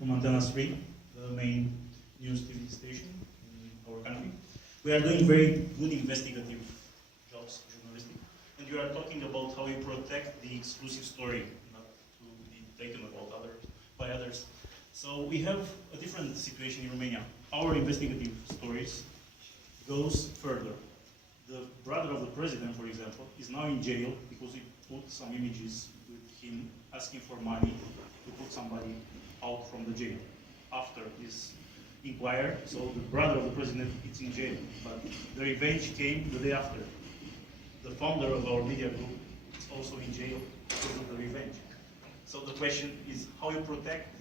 from Antena 3, the main news TV station in our country. We are doing very good investigative jobs, journalistic, and you are talking about how you protect the exclusive story, not to be taken about by others. So we have a different situation in Romania. Our investigative stories goes further. The brother of the president, for example, is now in jail because he put some images with him asking for money to put somebody out from the jail. After this inquiry, so the brother of the president is in jail, but the revenge came the day after. The founder of our media group is also in jail because of the revenge. So the question is how you protect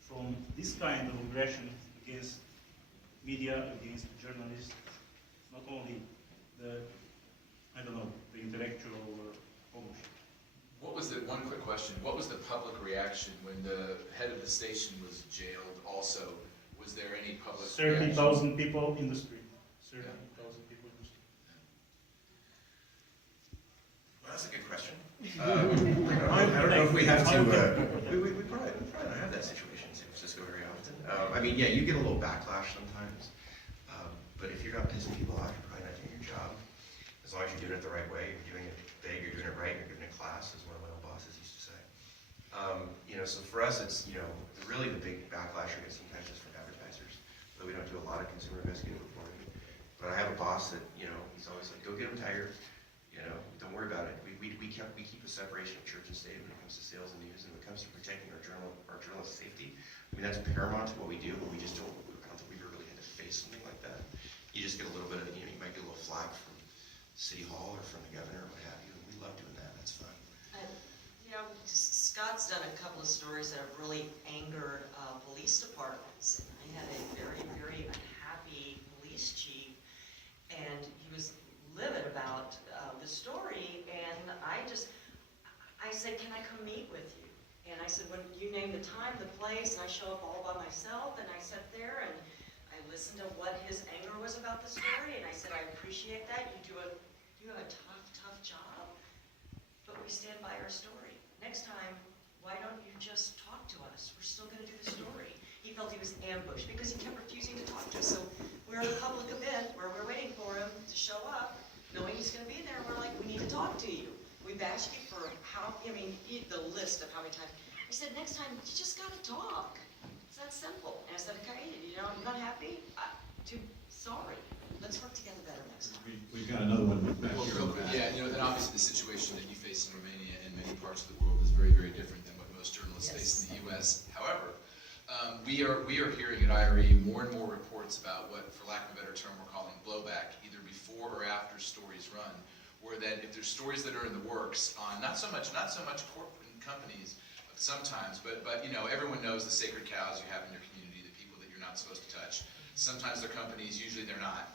from this kind of aggression against media, against journalists, not only the, I don't know, the intellectual ownership. What was the, one quick question, what was the public reaction when the head of the station was jailed also? Was there any public 30,000 people in the street. 30,000 people in the street. Well, that's a good question. I don't know if we have to, we probably don't have that situation in San Francisco very often. I mean, yeah, you get a little backlash sometimes, but if you're not pissing people off, you're probably not doing your job. As long as you're doing it the right way, you're doing it big, you're doing it right, you're giving a class, as one of my old bosses used to say. You know, so for us, it's, you know, really the big backlash you get sometimes is from advertisers, though we don't do a lot of consumer investigative reporting. But I have a boss that, you know, he's always like, go get them tired, you know, don't worry about it. We keep a separation of church and state when it comes to sales and news, and when it comes to protecting our journalists' safety. I mean, that's paramount to what we do, but we just don't, I don't think we've ever really had to face something like that. You just get a little bit of, you know, you might get a little flack from City Hall or from the governor or what have you, and we love doing that, that's fun. You know, Scott's done a couple of stories that have really angered police departments. I had a very, very unhappy police chief, and he was livid about the story, and I said, can I come meet with you? And I said, when you name the time, the place, and I show up all by myself, and I sat there and I listened to what his anger was about the story, and I said, I appreciate that, you have a tough job, but we stand by our story. Next time, why don't you just talk to us? We're still going to do the story. He felt he was ambushed because he kept refusing to talk to us. So we're at a public event where we're waiting for him to show up, knowing he's going to be there. We're like, we need to talk to you. We've asked you for the list of how many times. I said, next time, you just got to talk. It's that simple. And I said, okay, you know, I'm not happy. Sorry. Let's work together better next time. We've got another one back Well, here. real quick, yeah, you know, then obviously the situation that you face in Romania and many parts of the world is very, very different than what most journalists face in the U.S. However, we are hearing at IRE more and more reports about what, for lack of a better term, we're calling blowback, either before or after stories run, or that if there's stories that are in the works on not so much corporate companies, sometimes, but you know, everyone knows the sacred cows you have in your community, the people that you're not supposed to touch. Sometimes they're companies, usually they're not.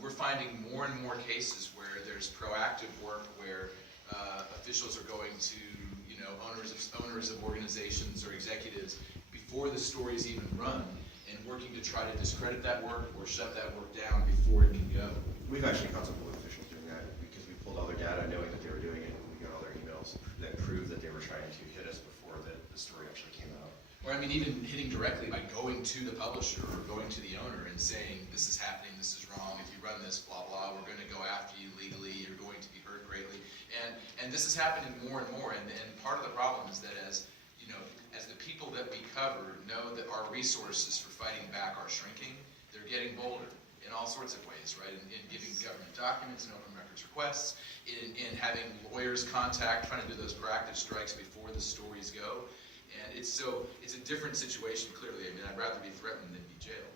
We're finding more and more cases where there's proactive work where officials are going to, you know, owners of organizations or executives before the stories even run, and working to try to discredit that work or shut that work down before it can go. We've actually caught some public officials doing that because we pulled all their data knowing that they were doing it, and we got all their emails that proved that they were trying to hit us before the story actually came out. Or I mean, even hitting directly by going to the publisher or going to the owner and saying, this is happening, this is wrong, if you run this, blah, blah, we're going to go after you legally, you're going to be hurt greatly. And this is happening more and more, and part of the problem is that as, you know, as the people that we cover know that our resources for fighting back are shrinking, they're getting bolder in all sorts of ways, right? In giving government documents and open records requests, in having lawyers trying to do those proactive strikes before the stories go. And it's a different situation, clearly. I mean, I'd rather be threatened than be jailed.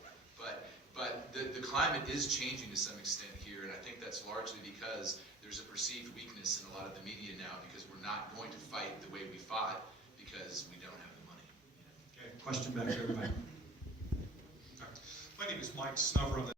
But the climate is changing to some extent here, and I think that's largely because there's a perceived weakness in a lot of the media now, because we're not going to fight the way we fought because we don't have the money. Okay, question back there, Mike. My name is Mike Snover.